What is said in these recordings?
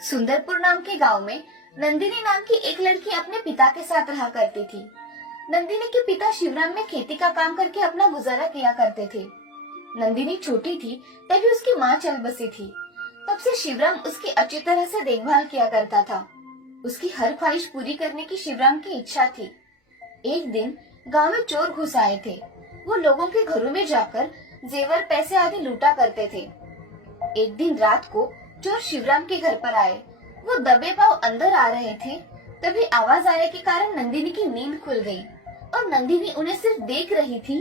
सुंदरपुर नाम के गांव में नंदिनी नाम की एक लड़की अपने पिता के साथ रहा करती थी। नंदिनी के पिता शिवराम में खेती का काम करके अपना गुजारा किया करते थे। नंदिनी छोटी थी तभी उसकी माँ चल बसी थी। तब से शिवराम उसकी अच्छी तरह से देखभाल किया करता था। उसकी हर ख्वाहिश पूरी करने की शिवराम की इच्छा थी। एक दिन गांव में चोर घुस आए थे। वो लोगों के घरों में जाकर जेवर पैसे आदि लूटा करते थे। एक दिन रात को चोर शिवराम के घर पर आए। वो दबे पांव अंदर आ रहे थे, तभी आवाज आने के कारण नंदिनी की नींद खुल गई और नंदिनी उन्हें सिर्फ देख रही थी।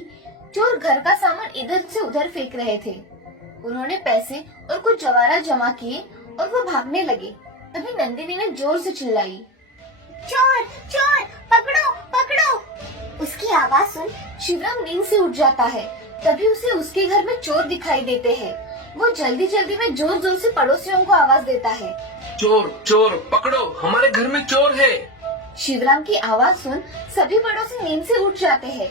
चोर घर का सामान इधर से उधर फेंक रहे थे। उन्होंने पैसे और कुछ जवाहरात जमा किए और वो भागने लगे। तभी नंदिनी ने जोर से चिल्लाई, चोर चोर, पकड़ो पकड़ो। उसकी आवाज सुन शिवराम नींद से उठ जाता है। तभी उसे उसके घर में चोर दिखाई देते हैं। वो जल्दी जल्दी में जोर जोर से पड़ोसियों को आवाज देता है, चोर चोर पकड़ो, हमारे घर में चोर है। शिवराम की आवाज सुन सभी पड़ोसी नींद से उठ जाते हैं।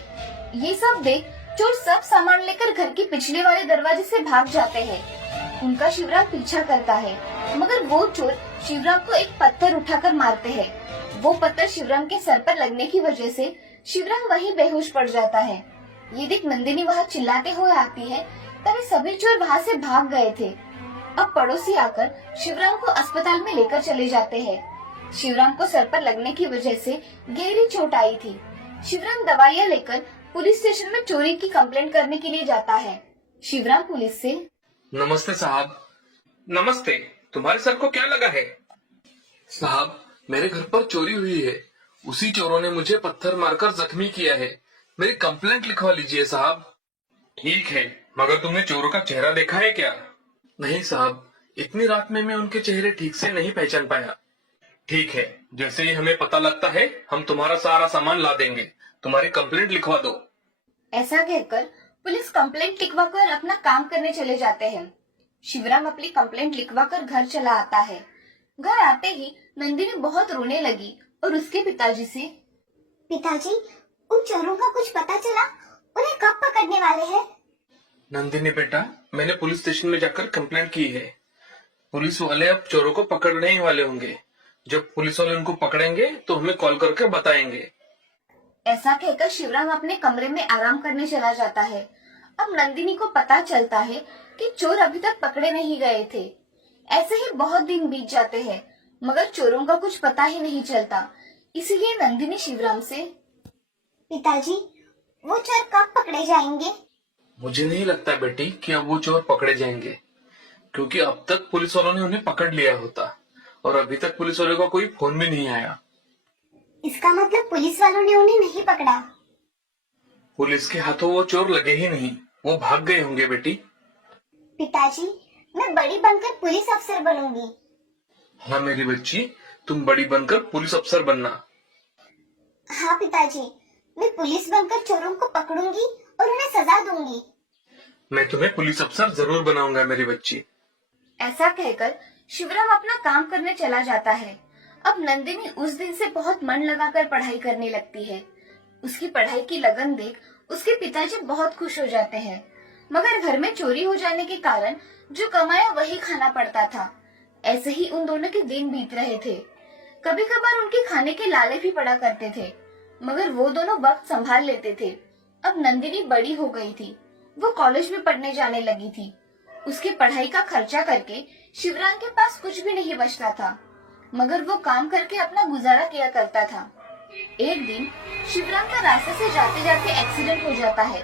ये सब देख चोर सब सामान लेकर घर के पिछले वाले दरवाजे से भाग जाते हैं। उनका शिवराम पीछा करता है, मगर वो चोर शिवराम को एक पत्थर उठाकर मारते हैं। वो पत्थर शिवराम के सर पर लगने की वजह से शिवराम वहीं बेहोश पड़ जाता है। ये देख नंदिनी वहाँ चिल्लाते हुए आती है। तभी सभी चोर वहाँ से भाग गए थे। अब पड़ोसी आकर शिवराम को अस्पताल में लेकर चले जाते हैं। शिवराम को सर पर लगने की वजह से गहरी चोट आई थी। शिवराम दवाइयाँ लेकर पुलिस स्टेशन में चोरी की कंप्लेंट करने के लिए जाता है। शिवराम पुलिस से, नमस्ते साहब। नमस्ते, तुम्हारे सर को क्या लगा है? साहब, मेरे घर पर चोरी हुई है। उसी चोरों ने मुझे पत्थर मारकर जख्मी किया है। मेरी कंप्लेंट लिखवा लीजिए साहब। ठीक है, मगर तुमने चोरों का चेहरा देखा है क्या? नहीं साहब, इतनी रात में मैं उनके चेहरे ठीक से नहीं पहचान पाया। ठीक है, जैसे ही हमें पता लगता है हम तुम्हारा सारा सामान ला देंगे। तुम्हारी कंप्लेंट लिखवा दो। ऐसा कहकर पुलिस कंप्लेंट लिखवाकर अपना काम करने चले जाते हैं। शिवराम अपनी कंप्लेंट लिखवाकर घर चला आता है। घर आते ही नंदिनी बहुत रोने लगी और उसके पिताजी से, पिताजी, उन चोरों का कुछ पता चला? उन्हें कब पकड़ने वाले हैं? नंदिनी बेटा, मैंने पुलिस स्टेशन में जाकर कंप्लेंट की है। पुलिस वाले अब चोरों को पकड़ने ही वाले होंगे। जब पुलिस वाले उनको पकड़ेंगे तो हमें कॉल करके बताएंगे। ऐसा कहकर शिवराम अपने कमरे में आराम करने चला जाता है। अब नंदिनी को पता चलता है कि चोर अभी तक पकड़े नहीं गए थे। ऐसे ही बहुत दिन बीत जाते हैं, मगर चोरों का कुछ पता ही नहीं चलता। इसीलिए नंदिनी शिवराम से, पिताजी, वो चोर कब पकड़े जाएंगे? मुझे नहीं लगता बेटी कि अब वो चोर पकड़े जाएंगे, क्योंकि अब तक पुलिस वालों ने उन्हें पकड़ लिया होता और अभी तक पुलिस वालों का कोई फोन भी नहीं आया। इसका मतलब पुलिस वालों ने उन्हें नहीं पकड़ा? पुलिस के हाथों वो चोर लगे ही नहीं, वो भाग गए होंगे बेटी। पिताजी, मैं बड़ी बनकर पुलिस अफसर बनूंगी। हाँ मेरी बच्ची, तुम बड़ी बनकर पुलिस अफसर बनना। हाँ पिताजी, मैं पुलिस बनकर चोरों को पकड़ूंगी और उन्हें सजा दूंगी। मैं तुम्हें पुलिस अफसर जरूर बनाऊंगा मेरी बच्ची। ऐसा कहकर शिवराम अपना काम करने चला जाता है। अब नंदिनी उस दिन से बहुत मन लगाकर पढ़ाई करने लगती है। उसकी पढ़ाई की लगन देख उसके पिताजी बहुत खुश हो जाते हैं, मगर घर में चोरी हो जाने के कारण जो कमाया वही खाना पड़ता था। ऐसे ही उन दोनों के दिन बीत रहे थे। कभी कभार उनके खाने के लाले भी पड़ा करते थे, मगर वो दोनों वक्त संभाल लेते थे। अब नंदिनी बड़ी हो गई थी। वो कॉलेज में पढ़ने जाने लगी थी। उसकी पढ़ाई का खर्चा करके शिवराम के पास कुछ भी नहीं बचता था, मगर वो काम करके अपना गुजारा किया करता था। एक दिन शिवराम का रास्ते से जाते जाते एक्सीडेंट हो जाता है।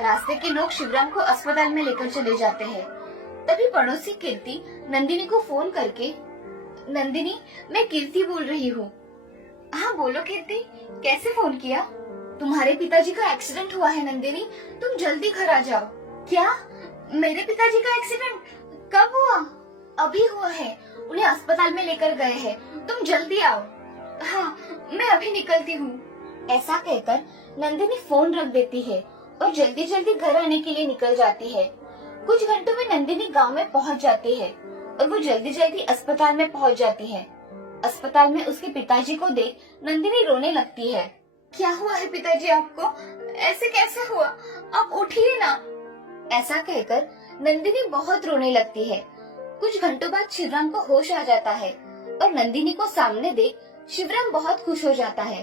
रास्ते के लोग शिवराम को अस्पताल में लेकर चले जाते हैं। तभी पड़ोसी कीर्ति नंदिनी को फोन करके, नंदिनी, मैं कीर्ति बोल रही हूँ। हाँ बोलो कीर्ति, कैसे फोन किया? तुम्हारे पिताजी का एक्सीडेंट हुआ है नंदिनी, तुम जल्दी घर आ जाओ। क्या? मेरे पिताजी का एक्सीडेंट कब हुआ? अभी हुआ है, उन्हें अस्पताल में लेकर गए हैं, तुम जल्दी आओ। हाँ, मैं अभी निकलती हूँ। ऐसा कहकर नंदिनी फोन रख देती है और जल्दी जल्दी घर आने के लिए निकल जाती है। कुछ घंटों में नंदिनी गांव में पहुंच जाती है और वो जल्दी जल्दी अस्पताल में पहुंच जाती है। अस्पताल में उसके पिताजी को देख नंदिनी रोने लगती है। क्या हुआ है पिताजी आपको? ऐसे कैसे हुआ? आप उठिए ना। ऐसा कहकर नंदिनी बहुत रोने लगती है। कुछ घंटों बाद शिवराम को होश आ जाता है और नंदिनी को सामने देख शिवराम बहुत खुश हो जाता है।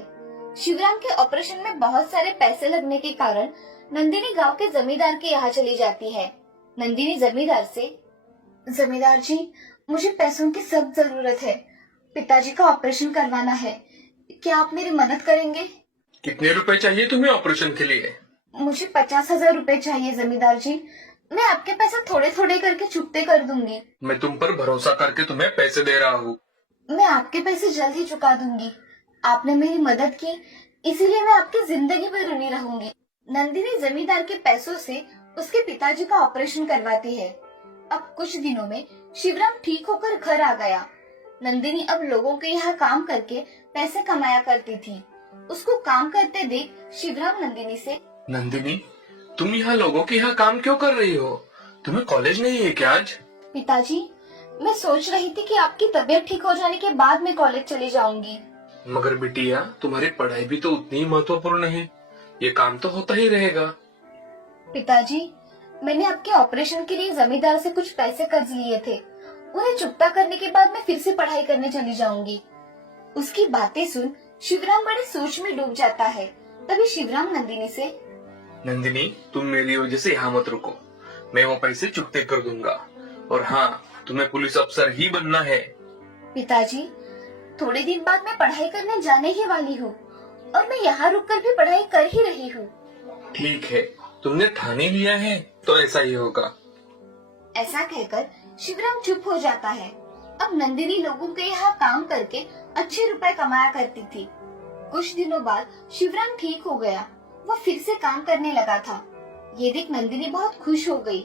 शिवराम के ऑपरेशन में बहुत सारे पैसे लगने के कारण नंदिनी गांव के जमींदार के यहाँ चली जाती है। नंदिनी जमींदार से, जमींदार जी, मुझे पैसों की सख्त जरूरत है। पिताजी का ऑपरेशन करवाना है, क्या आप मेरी मदद करेंगे? कितने रुपए चाहिए तुम्हें ऑपरेशन के लिए? मुझे 50,000 रुपए चाहिए जमींदार जी। मैं आपके पैसे थोड़े थोड़े करके चुकते कर दूंगी। मैं तुम पर भरोसा करके तुम्हें पैसे दे रहा हूँ। मैं आपके पैसे जल्द ही चुका दूंगी। आपने मेरी मदद की, इसीलिए मैं आपकी जिंदगी भर ऋणी रहूंगी। नंदिनी जमींदार के पैसों से उसके पिताजी का ऑपरेशन करवाती है। अब कुछ दिनों में शिवराम ठीक होकर घर आ गया। नंदिनी अब लोगों के यहाँ काम करके पैसे कमाया करती थी। उसको काम करते देख शिवराम नंदिनी से, नंदिनी, तुम यहाँ लोगों के यहाँ काम क्यों कर रही हो? तुम्हें कॉलेज नहीं है क्या आज? पिताजी, मैं सोच रही थी कि आपकी तबीयत ठीक हो जाने के बाद मैं कॉलेज चली जाऊंगी। मगर बिटिया, तुम्हारी पढ़ाई भी तो उतनी ही महत्वपूर्ण है। ये काम तो होता ही रहेगा। पिताजी, मैंने आपके ऑपरेशन के लिए जमींदार से कुछ पैसे कर्ज लिए थे। उन्हें चुकता करने के बाद मैं फिर से पढ़ाई करने चली जाऊंगी। उसकी बातें सुन शिवराम बड़े सोच में डूब जाता है। तभी शिवराम नंदिनी से, नंदिनी, तुम मेरी वजह से यहाँ मत रुको। मैं वो पैसे चुकते कर दूंगा। और हाँ, तुम्हें पुलिस अफसर ही बनना है। पिताजी, थोड़े दिन बाद मैं पढ़ाई करने जाने ही वाली हूँ और मैं यहाँ रुककर भी पढ़ाई कर ही रही हूँ। ठीक है, तुमने ठान ही लिया है तो ऐसा ही होगा। ऐसा कहकर शिवराम चुप हो जाता है। अब नंदिनी लोगों के यहाँ काम करके अच्छे रुपए कमाया करती थी। कुछ दिनों बाद शिवराम ठीक हो गया। वह फिर से काम करने लगा था। ये देख नंदिनी बहुत खुश हो गई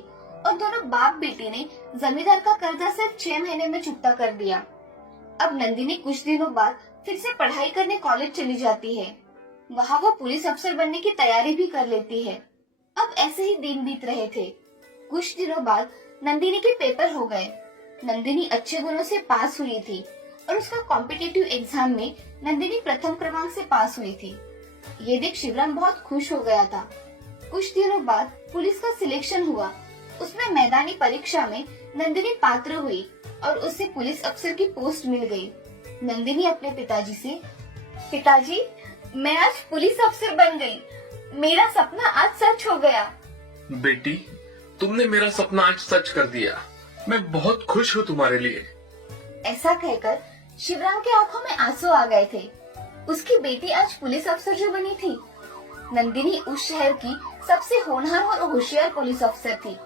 और दोनों बाप बेटी ने जमींदार का कर्जा सिर्फ 6 महीने में चुकता कर दिया। अब नंदिनी कुछ दिनों बाद फिर से पढ़ाई करने कॉलेज चली जाती है। वहाँ वो पुलिस अफसर बनने की तैयारी भी कर लेती है। अब ऐसे ही दिन बीत रहे थे। कुछ दिनों बाद नंदिनी के पेपर हो गए। नंदिनी अच्छे गुणों से पास हुई थी और उसका कॉम्पिटिटिव एग्जाम में नंदिनी प्रथम क्रमांक से पास हुई थी। ये देख शिवराम बहुत खुश हो गया था। कुछ दिनों बाद पुलिस का सिलेक्शन हुआ। उसमें मैदानी परीक्षा में नंदिनी पात्र हुई और उसे पुलिस अफसर की पोस्ट मिल गई। नंदिनी अपने पिताजी से, पिताजी, मैं आज पुलिस अफसर बन गई। मेरा सपना आज सच हो गया। बेटी, तुमने मेरा सपना आज सच कर दिया। मैं बहुत खुश हूँ तुम्हारे लिए। ऐसा कहकर शिवराम के आंखों में आंसू आ गए थे। उसकी बेटी आज पुलिस अफसर जो बनी थी। नंदिनी उस शहर की सबसे होनहार और होशियार पुलिस अफसर थी,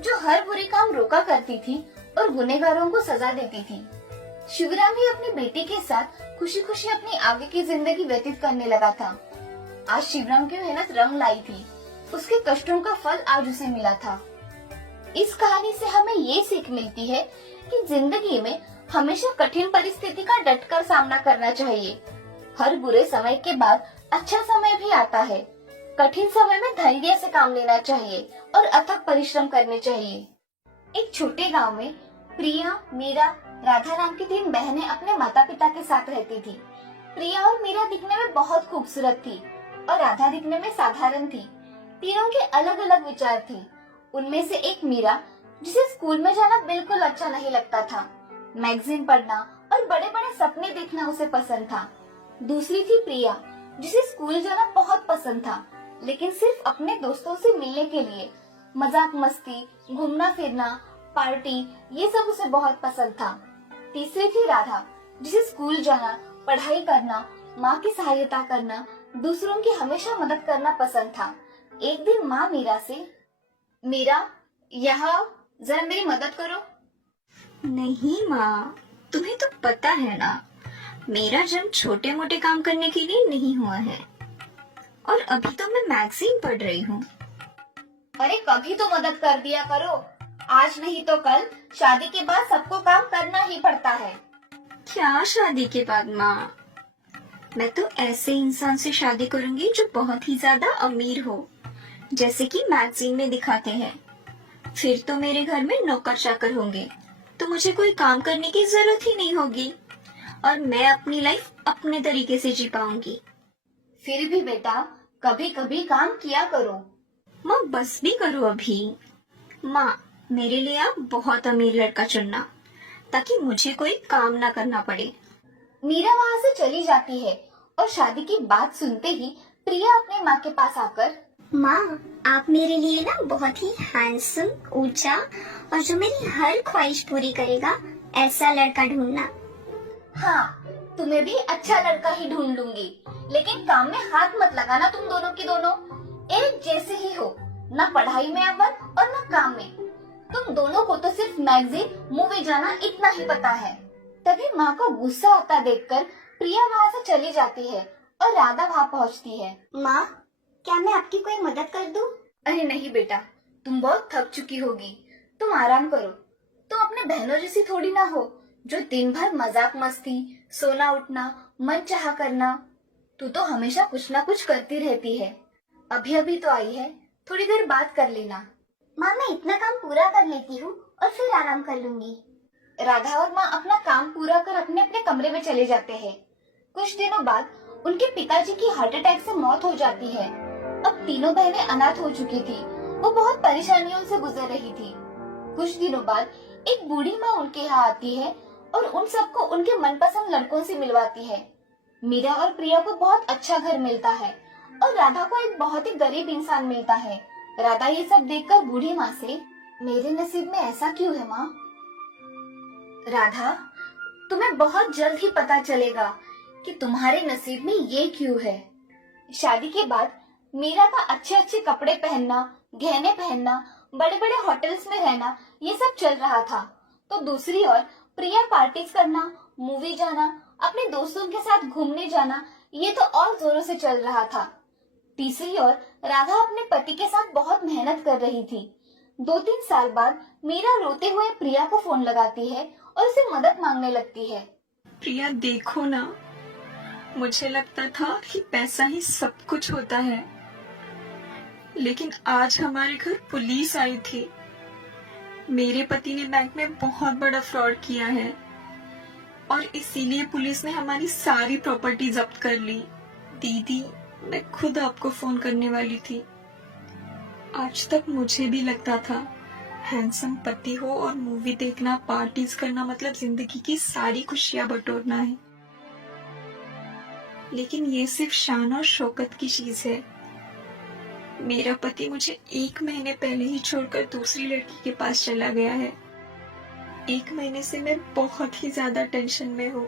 जो हर बुरे काम रोका करती थी और गुनहगारों को सजा देती थी। शिवराम भी अपनी बेटी के साथ खुशी खुशी अपनी आगे की जिंदगी व्यतीत करने लगा था। आज शिवराम की मेहनत रंग लाई थी। उसके कष्टों का फल आज उसे मिला था। इस कहानी से हमें ये सीख मिलती है कि जिंदगी में हमेशा कठिन परिस्थिति का डटकर सामना करना चाहिए। हर बुरे समय के बाद अच्छा समय भी आता है। कठिन समय में धैर्य से काम लेना चाहिए और अथक परिश्रम करने चाहिए। एक छोटे गांव में प्रिया, मीरा, राधा नाम की 3 बहनें अपने माता पिता के साथ रहती थी। प्रिया और मीरा दिखने में बहुत खूबसूरत थी और राधा दिखने में साधारण थी। तीनों के अलग अलग विचार थे। उनमें से एक मीरा, जिसे स्कूल में जाना बिल्कुल अच्छा नहीं लगता था। मैगजीन पढ़ना और बड़े बड़े सपने देखना उसे पसंद था। दूसरी थी प्रिया, जिसे स्कूल जाना बहुत पसंद था, लेकिन सिर्फ अपने दोस्तों से मिलने के लिए। मजाक मस्ती, घूमना फिरना, पार्टी, ये सब उसे बहुत पसंद था। तीसरी थी राधा, जिसे स्कूल जाना, पढ़ाई करना, माँ की सहायता करना, दूसरों की हमेशा मदद करना पसंद था। एक दिन माँ मीरा से, मीरा, यहाँ जरा मेरी मदद करो। नहीं माँ, तुम्हें तो पता है ना, मेरा जन्म छोटे मोटे काम करने के लिए नहीं हुआ है। और अभी तो मैं मैगजीन पढ़ रही हूँ। अरे कभी तो मदद कर दिया करो। आज नहीं तो कल शादी के बाद सबको काम करना ही पड़ता है। क्या शादी के बाद माँ? मैं तो ऐसे इंसान से शादी करूंगी जो बहुत ही ज्यादा अमीर हो, जैसे कि मैगजीन में दिखाते हैं। फिर तो मेरे घर में नौकर चाकर होंगे, तो मुझे कोई काम करने की जरूरत ही नहीं होगी और मैं अपनी लाइफ अपने तरीके से जी पाऊंगी। फिर भी बेटा, कभी कभी काम किया करो। माँ बस भी करो अभी। माँ, मेरे लिए आप बहुत अमीर लड़का चुनना, ताकि मुझे कोई काम ना करना पड़े। मीरा वहाँ से चली जाती है और शादी की बात सुनते ही प्रिया अपने माँ के पास आकर, माँ, आप मेरे लिए ना बहुत ही हैंडसम, ऊंचा और जो मेरी हर ख्वाहिश पूरी करेगा ऐसा लड़का ढूंढना। हाँ, तुम्हें भी अच्छा लड़का ही ढूंढ लूंगी, लेकिन काम में हाथ मत लगाना। तुम दोनों की दोनों एक जैसे ही हो, ना पढ़ाई में अव्वल और ना काम में। तुम दोनों को तो सिर्फ मैगजीन, मूवी जाना इतना ही पता है। तभी माँ को गुस्सा आता देखकर प्रिया वहाँ से चली जाती है और राधा वहाँ पहुँचती है। माँ, क्या मैं आपकी कोई मदद कर दूं? अरे नहीं बेटा, तुम बहुत थक चुकी होगी, तुम आराम करो। तुम अपने बहनों जैसी थोड़ी ना हो, जो दिन भर मजाक मस्ती, सोना उठना, मन चाहा करना। तू तो हमेशा कुछ ना कुछ करती रहती है। अभी अभी तो आई है, थोड़ी देर बात कर लेना। माँ, मैं इतना काम पूरा कर लेती हूँ और फिर आराम कर लूंगी। राधा और माँ अपना काम पूरा कर अपने अपने कमरे में चले जाते हैं। कुछ दिनों बाद उनके पिताजी की हार्ट अटैक से मौत हो जाती है। अब तीनों बहनें अनाथ हो चुकी थी। वो बहुत परेशानियों से गुजर रही थी। कुछ दिनों बाद एक बूढ़ी माँ उनके यहाँ आती है और उन सबको उनके मनपसंद लड़कों से मिलवाती है। मीरा और प्रिया को बहुत अच्छा घर मिलता है और राधा को एक बहुत ही गरीब इंसान मिलता है। राधा ये सब देखकर बूढ़ी माँ से, मेरे नसीब में ऐसा क्यों है माँ? राधा, तुम्हें बहुत जल्द ही पता चलेगा कि तुम्हारे नसीब में ये क्यों है। शादी के बाद मीरा का अच्छे अच्छे कपड़े पहनना, गहने पहनना, बड़े बड़े होटल्स में रहना, ये सब चल रहा था। तो दूसरी ओर प्रिया पार्टीज करना, मूवी जाना, अपने दोस्तों के साथ घूमने जाना, ये तो और जोरों से चल रहा था। तीसरी ओर राधा अपने पति के साथ बहुत मेहनत कर रही थी। 2-3 साल बाद मीरा रोते हुए प्रिया को फोन लगाती है और उसे मदद मांगने लगती है। प्रिया, देखो ना, मुझे लगता था कि पैसा ही सब कुछ होता है, लेकिन आज हमारे घर पुलिस आई थी। मेरे पति ने बैंक में बहुत बड़ा फ्रॉड किया है और इसीलिए पुलिस ने हमारी सारी प्रॉपर्टी जब्त कर ली। दीदी, मैं खुद आपको फोन करने वाली थी। आज तक मुझे भी लगता था हैंडसम पति हो और मूवी देखना, पार्टीज करना मतलब जिंदगी की सारी खुशियां बटोरना है, लेकिन ये सिर्फ शान और शौकत की चीज है। मेरा पति मुझे 1 महीने पहले ही छोड़कर दूसरी लड़की के पास चला गया है। 1 महीने से मैं बहुत ही ज्यादा टेंशन में हूँ,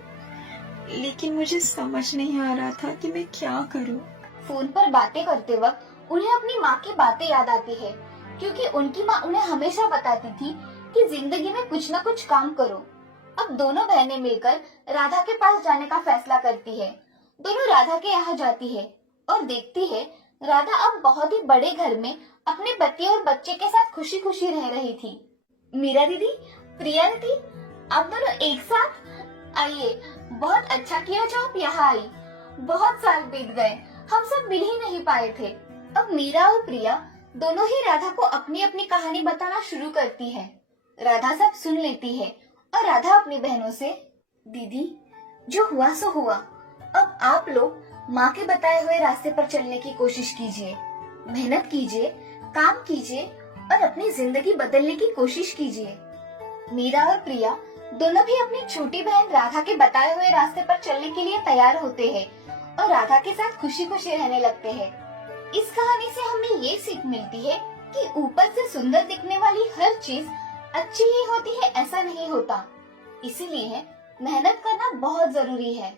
लेकिन मुझे समझ नहीं आ रहा था कि मैं क्या करूँ। फोन पर बातें करते वक्त उन्हें अपनी माँ की बातें याद आती है, क्योंकि उनकी माँ उन्हें हमेशा बताती थी कि जिंदगी में कुछ न कुछ काम करो। अब दोनों बहनें मिलकर राधा के पास जाने का फैसला करती है। दोनों राधा के यहाँ जाती है और देखती है राधा अब बहुत ही बड़े घर में अपने पति और बच्चे के साथ खुशी खुशी रह रही थी। मीरा दीदी, प्रिया दीदी, आप दोनों एक साथ आइए। बहुत अच्छा किया जो आप यहाँ आई। बहुत साल बीत गए, हम सब मिल ही नहीं पाए थे। अब मीरा और प्रिया दोनों ही राधा को अपनी अपनी कहानी बताना शुरू करती है। राधा सब सुन लेती है और राधा अपनी बहनों से, दीदी, जो हुआ सो हुआ। अब आप लोग माँ के बताए हुए रास्ते पर चलने की कोशिश कीजिए, मेहनत कीजिए, काम कीजिए और अपनी जिंदगी बदलने की कोशिश कीजिए। मीरा और प्रिया दोनों भी अपनी छोटी बहन राधा के बताए हुए रास्ते पर चलने के लिए तैयार होते हैं और राधा के साथ खुशी खुशी रहने लगते हैं। इस कहानी से हमें ये सीख मिलती है कि ऊपर से सुंदर दिखने वाली हर चीज अच्छी ही होती है ऐसा नहीं होता। इसीलिए मेहनत करना बहुत जरूरी है।